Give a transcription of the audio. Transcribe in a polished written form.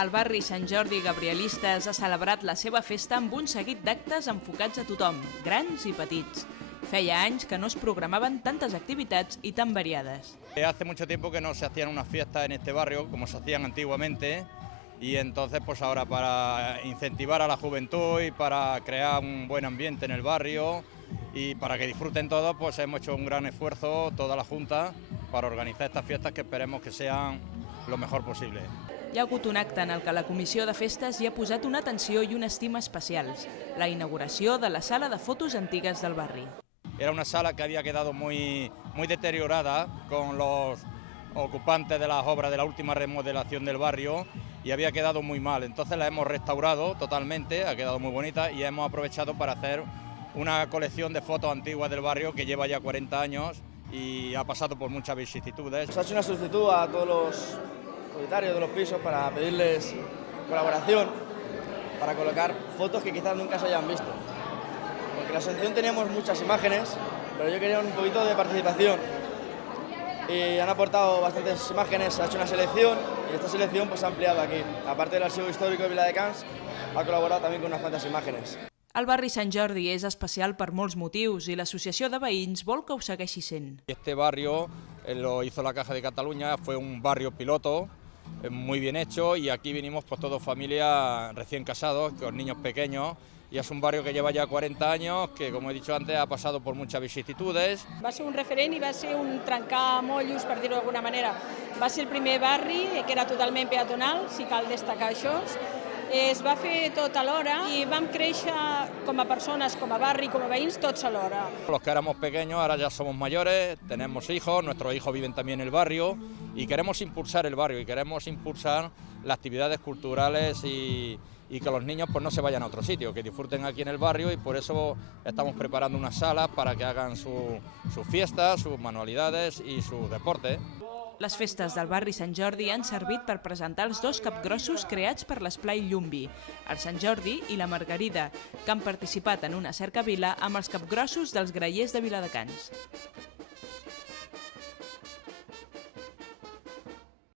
El barri Sant Jordi Gabrielistes ha celebrat la seva festa amb un seguit d'actes enfocats a tothom, grans i petits. Feia anys que no es programaven tantes activitats i tan variades. Hace mucho tiempo que no se hacían unas fiestas en este barrio como se hacían antiguamente y entonces pues ahora para incentivar a la juventud y para crear un buen ambiente en el barrio y para que disfruten todos, pues hemos hecho un gran esfuerzo, toda la Junta, para organizar estas fiestas que esperemos que sean lo mejor posible. Hi ha hagut un acte en el que la Comissió de Festes hi ha posat una atenció i una estima especials, la inauguració de la sala de fotos antigues del barri. Era una sala que había quedado muy deteriorada con los ocupantes de las obras de la última remodelación del barrio y había quedado muy mal. Entonces la hemos restaurado totalmente, ha quedado muy bonita y hemos aprovechado para hacer una colección de fotos antiguas del barrio que lleva ya 40 años y ha pasado por muchas vicisitudes. Se ha hecho una solicitud a todos los propietarios de los pisos para pedirles colaboración para colocar fotos que quizás nunca se hayan visto. Porque en la asociación teníamos muchas imágenes, pero yo quería un poquito de participación. Y han aportado bastantes imágenes, se ha hecho una selección y esta selección pues, se ha ampliado aquí. Aparte del Archivo Histórico de Viladecans, ha colaborado también con unas cuantas imágenes. El barri Sant Jordi és especial per molts motius i l'associació de veïns vol que ho segueixi sent. Este barrio lo hizo la Caja de Cataluña, fue un barrio piloto, muy bien hecho y aquí vinimos pues todos familias recién casados, con niños pequeños y es un barrio que lleva ya 40 años, que como he dicho antes ha pasado por muchas vicisitudes. Va ser un referent i va ser un trencar mollos, per dir-ho d'alguna manera. Va ser el primer barri que era totalment peatonal, si cal destacar això. Es va fer tot alhora i vam créixer com a persones, com a barri, com a veïns, tots alhora. Los que éramos pequeños ahora ya somos mayores, tenemos hijos, nuestros hijos viven también en el barrio y queremos impulsar el barrio y queremos impulsar las actividades culturales y que los niños pues no se vayan a otro sitio, que disfruten aquí en el barrio y por eso estamos preparando unas salas para que hagan sus fiestas, sus manualidades y sus deportes. Les festes del barri Sant Jordi han servit per presentar els dos capgrossos creats per l'Esplai Llumbi, el Sant Jordi i la Margarida, que han participat en una cercavila amb els capgrossos dels grallers de Viladecans.